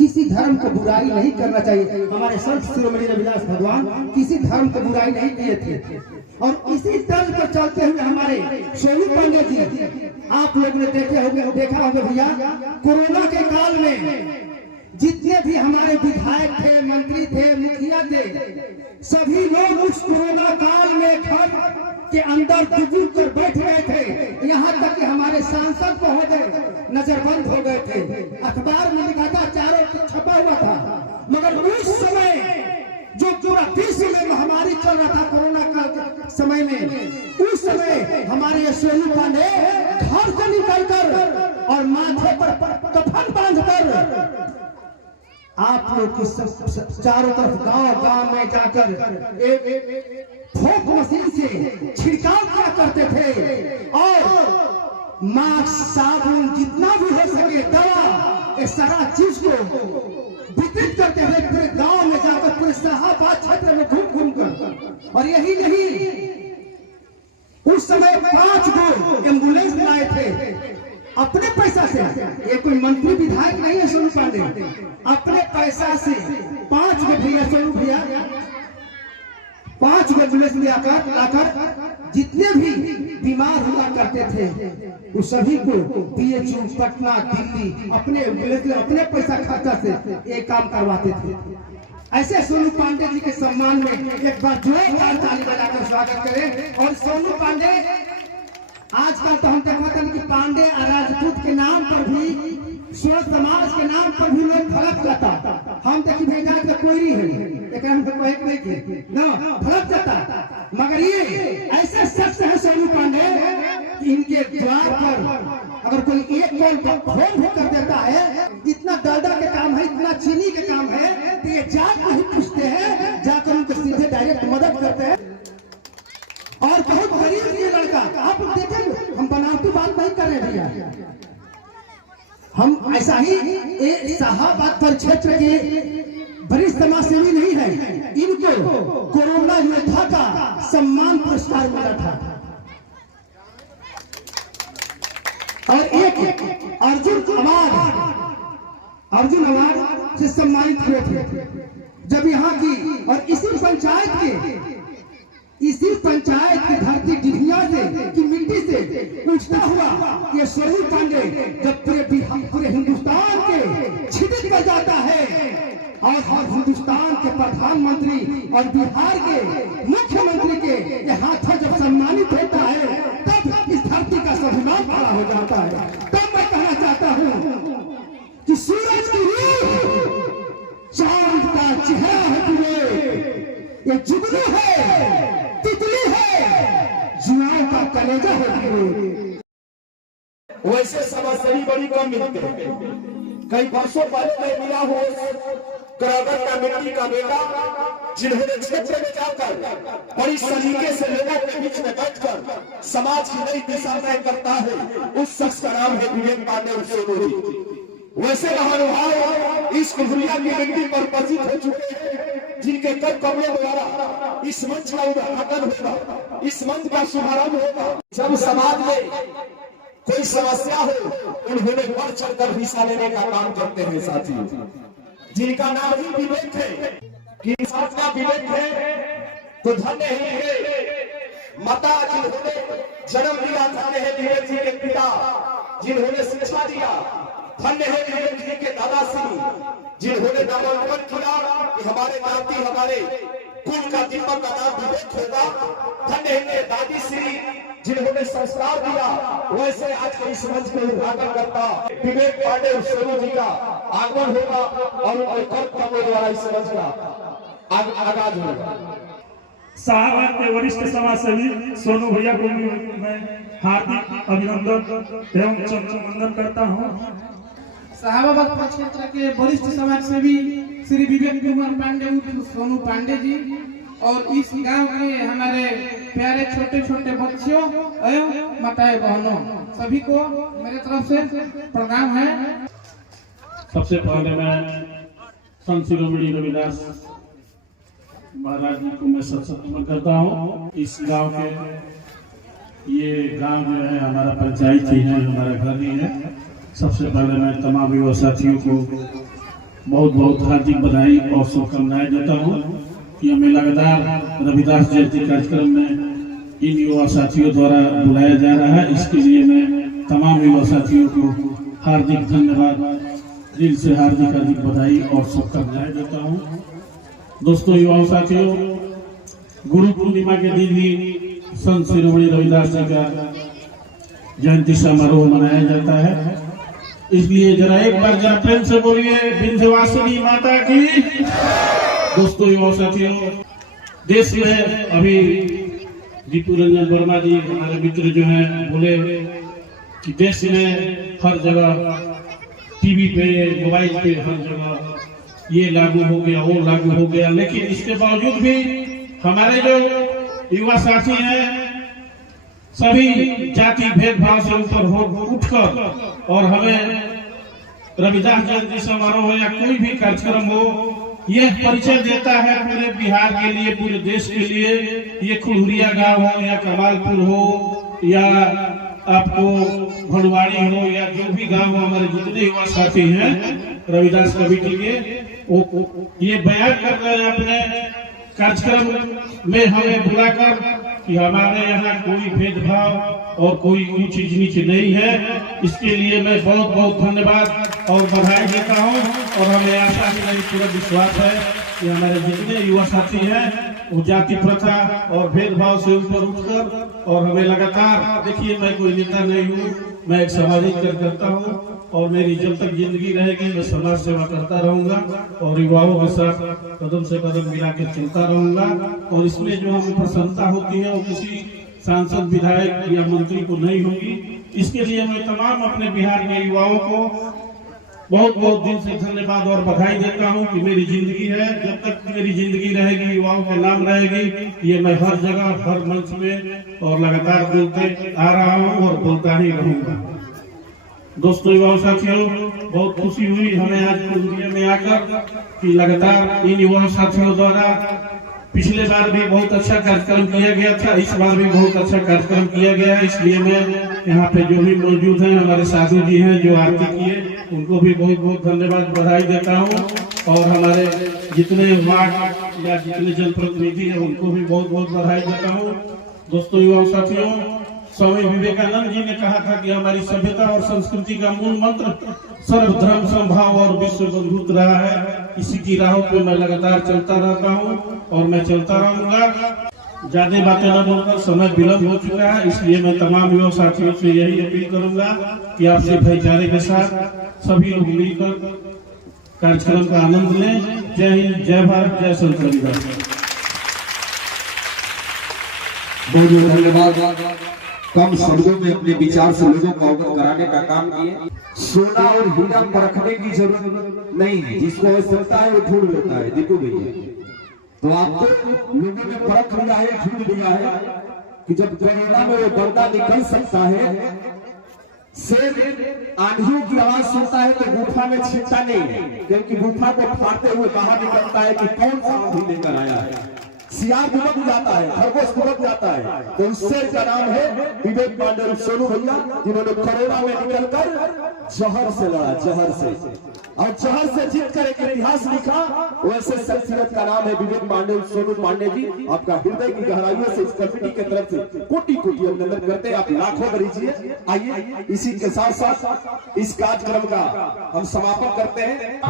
किसी धर्म को बुराई नहीं करना चाहिए। हमारे संत शिरोमणि रविदास भगवान किसी धर्म को बुराई नहीं किए थे। और इसी तर्ज पर चलते हुए हमारे सोनू पांडे जी, आप लोग ने देखा होगा भैया, कोरोना के काल में जितने भी हमारे विधायक थे, मंत्री थे, मुखिया थे, सभी लोग उस कोरोना काल में घर के अंदर दुबूक कर बैठ गए थे। यहाँ तक कि हमारे सांसद को हो गए नजरबंद हो गए थे। अखबार में लिखा था, चारों छपा हुआ था। मगर उस समय जो पूरा विश्व में महामारी चल रहा था कोरोना का समय में, उस समय हमारे ये सोनू पांडे घर से निकलकर और माथे पर कफन बांधकर आप लोग की चारों तरफ गांव में जाकर एक फोक मशीन से छिड़काव किया करते थे और मास्क, साबुन, जितना भी हो सके दवा, ये सारा चीज को वितरित करते थे पूरे गांव में जाकर, पूरे शाहबाद क्षेत्र में घूम कर। और यही नहीं, उस समय 5 गो एम्बुलेंस लाए थे अपने पैसा से। ये कोई मंत्री विधायक नहीं है सोनू पांडे, अपने पैसा से 5 गो भैया, सोनू भैया 5 गो एम्बुलेंस लाकर जितने भी बीमार हुआ करते थे उस सभी को पीएचयू पटना, दिल्ली अपने एम्बुलेंस, अपने पैसा खर्चा से एक काम करवाते थे। ऐसे सोनू पांडे जी के सम्मान में एक बार जोरदार ताली बजाकर स्वागत करें। और सोनू पांडे, आजकल तो हम देखते हैं कि पांडे और राजपूत के नाम पर भी, सोच समाज के नाम पर भी लोग फलक जाता। हम देखिए भेजा के कोई है, एक हम तो कहे नहीं ना फलक जाता। मगर ये ऐसे शख्स है सोनू पांडे, इनके द्वार पर अगर कोई एक कॉल फोन कर देता है, इतना दलदल के काम है, इतना चीनी के काम है, तो ये जाकर नहीं पूछते हैं, जाकर उनको सीधे डायरेक्ट मदद करते हैं। और बहुत गरीब ये लड़का, आप देखें, हम बनावटी बात नहीं कर रहे भैया, हम ऐसा ही एक शाहबाद पर क्षेत्र के वरिष्ठ समाजसेवी नहीं है, इनको कोरोना योद्धा का सम्मान पुरस्कार मिला था। और एक अर्जुन अवार्ड से सम्मानित हुए थे। जब यहाँ की और इसी पंचायत की धरती डिभिया से की मिट्टी से उठता हुआ ये सोनू पांडे जब पूरे हिंदुस्तान के छिटक कर जाता है और हिंदुस्तान के प्रधानमंत्री और बिहार के मुख्यमंत्री के ये हाथों जब सम्मानित होता है, तब इस धरती का स्वाभिमान खड़ा हो जाता है। तब मैं कहना चाहता हूँ कि सूरज की रूह, चांद का चेहरा है पूरे, ये जुगनू है, तितली है, जुआओं का कलेजा है पूरे। वैसे समाजसेवी बड़ी कम मिलते हैं। कई वर्षों पहले मैं मिला हूँ करावत का मिट्टी का बेटा, जिन्होंने क्षेत्र में जाकर बड़ी सलीके से लोगों के बीच में बैठकर समाज की नई दिशा तय करता है। उस शख्स का नाम है विवेक पांडे और सोनू जी। वैसे महानुभाव इस कुफरिया की मिट्टी पर परिचित हो चुके हैं, जिनके कदमों द्वारा इस मंच का उद्घाटन होगा, इस मंच का शुभारंभ होगा। जब समाज में कोई समस्या हो, उन्होंने बढ़ चढ़कर हिस्सा लेने का काम करते हैं साथियों, जिनका नाम ही विवेक है। कि इंसान का विवेक है तो धन्य है माता जिन्होंने जन्म दिया, धन्य है विवेक जी के पिता जिन्होंने शिक्षा दिया, धन्य है विवेक जी के दादाश्री जिन्होंने नामांकन किया कि हमारे जाति हमारे कुल का दीपक का नाम विवेक होगा, धन्य है दादी श्री जिन्होंने संस्कार दिया। वैसे आज के इस मंच को उद्घाटन करता विवेक पांडे और सोनू जी का आगमन होगा और उनके कर्तव्यों द्वारा इस मंच का आगाज होगा। शाहबाद के वरिष्ठ समाजसेवी सोनू भैया को मैं हार्दिक अभिनंदन एवं चंद्रवंदन करता हूँ। शाहबाद क्षेत्र के वरिष्ठ समाजसेवी श्री विवेक कुमार पांडे सोनू पांडे जी और इस गांव के हमारे प्यारे छोटे छोटे बच्चों एवं माताएं बहनों सभी को मेरे तरफ से प्रणाम है। सबसे पहले मैं संत शिरोमणि रविदास महाराज जी को मैं सत्संग नमन करता हूँ। इस गांव के ये गांव जो है हमारा पंचायत ही है, हमारा घर ही है। सबसे पहले मैं तमाम युवा साथियों को बहुत बहुत हार्दिक बधाई और शुभकामनाएं देता हूँ कि हमें लगातार रविदास जयंती कार्यक्रम में इन युवा साथियों द्वारा बुलाया जा रहा है। इसके लिए मैं तमाम युवा साथियों को हार्दिक धन्यवाद, दिल से हार्दिक बधाई और शुभकामनाएं देता हूँ। दोस्तों, युवा साथियों, गुरु पूर्णिमा के दिन ही संत शिरोमणि रविदास जी का जयंती समारोह मनाया जाता है। इसलिए जरा एक बार जरा प्रेम से बोलिए विंध्यवासिनी माता की। दोस्तों, युवा साथियों, देश में अभी दीपू रंजन वर्मा जी हमारे मित्र जो हैं बोले कि देश में हर जगह टीवी पे, मोबाइल पे, हर जगह ये लागू हो गया, वो लागू हो गया, लेकिन इसके बावजूद भी हमारे जो युवा साथी हैं सभी जाति भेदभाव से ऊपर हो उठकर और हमें रविदास जयंती समारोह या कोई भी कार्यक्रम हो, यह परिचय देता है पूरे बिहार के लिए, पूरे देश के लिए। ये खुलहुरिया गांव हो या कमालपुर हो या आपको भड़वाड़ी हो या जो भी गांव हो, हमारे जितने युवा साथी हैं रविदास कमेटी के, ये बयान कर रहे हैं अपने कार्यक्रम में हमें बुलाकर कि हमारे यहाँ कोई भेदभाव और कोई ऊंच नीच नहीं है। इसके लिए मैं बहुत बहुत धन्यवाद और बधाई देता हूँ। और हमें आशा है, पूरा विश्वास है कि हमारे जितने युवा साथी हैं वो जाति प्रथा और भेदभाव से ऊपर उठकर और हमें लगातार, देखिए मैं कोई नेता नहीं हूँ, मैं एक सामाजिक कार्यकर्ता हूँ और मेरी जब तक जिंदगी रहेगी मैं समाज सेवा करता रहूंगा और युवाओं के साथ कदम से कदम मिला के चलता रहूंगा। और इसमें जो हमें प्रसन्नता होती है वो किसी सांसद, विधायक या मंत्री को नहीं होगी। इसके लिए मैं तमाम अपने बिहार के युवाओं को बहुत बहुत दिल से धन्यवाद और बधाई देता हूँ कि मेरी जिंदगी है, जब तक मेरी जिंदगी रहेगी, युवाओं का नाम रहेगी, ये मैं हर जगह हर मंच में और लगातार बोलते आ रहा हूँ और बोलता ही रहूंगा। दोस्तों, युवा साथियों, बहुत खुशी हुई हमें आज खुलहुरिया में आकर कि लगातार इन युवा साथियों द्वारा पिछले बार भी बहुत अच्छा कार्यक्रम किया गया था, इस बार भी बहुत अच्छा कार्यक्रम किया गया है। इसलिए मैं यहाँ पे जो भी मौजूद हैं हमारे साधु जी हैं जो आरती किए, उनको भी बहुत बहुत धन्यवाद बधाई देता हूँ। और हमारे जितने वार्ड या जितने जनप्रतिनिधि हैं उनको भी बहुत बहुत बधाई देता हूँ। दोस्तों, युवा साथियों, स्वामी विवेकानंद जी ने कहा था कि हमारी सभ्यता और संस्कृति का मूल मंत्र सर्वधर्म समभाव और विश्व बंधुत्व रहा है। इसी की राहों पे मैं लगातार चलता रहता हूँ और मैं चलता रहूंगा। ज्यादा बातें न बोलकर समय विलंब हो चुका है, इसलिए मैं तमाम युवा साथियों से यही अपील करूंगा कि आपसे भाईचारे के साथ सभी लोग मिलकर कार्यक्रम का आनंद लें। जय हिंद, जय भारत, जय संत रविदास। बहुत बहुत धन्यवाद। कम शब्दों में अपने विचार से लोगों को अवगत कराने का काम किए। सोना और हीरा परखने की जरूरत नहीं है, जिसको आवश्यकता है वो ढूंढ लेता है। दीपू भैया, तो आपको लोगों ने परख लिया है, ढूंढ लिया है कि जब कोरोना में वो बंदा निकल सकता है, शेर आंधियों की आवाज सुनता है तो गुफा में छिपता नहीं है, क्योंकि गुफा को फाड़ते हुए बाहर निकलता है कि कौन सा आंधी लेकर आया है। सियार दुबक जाता है, खरगोश दुबक जाता है, तो उस शेर का नाम है विवेक पांडे सोनू भैया, जिन्होंने कोरोना में निकलकर जहर से लड़ा, जहर से, और जहर से जीतकर एक इतिहास लिखा। वैसे शख्सियत का नाम है विवेक पांडे सोनू पांडे जी। आपका हृदय की गहराइयों से इस कमेटी की तरफ से कोटि कोटि अभिनंदन करते हैं। आप लाखों बरीजिए। आइए, इसी के साथ साथ इस कार्यक्रम का हम समापन करते हैं।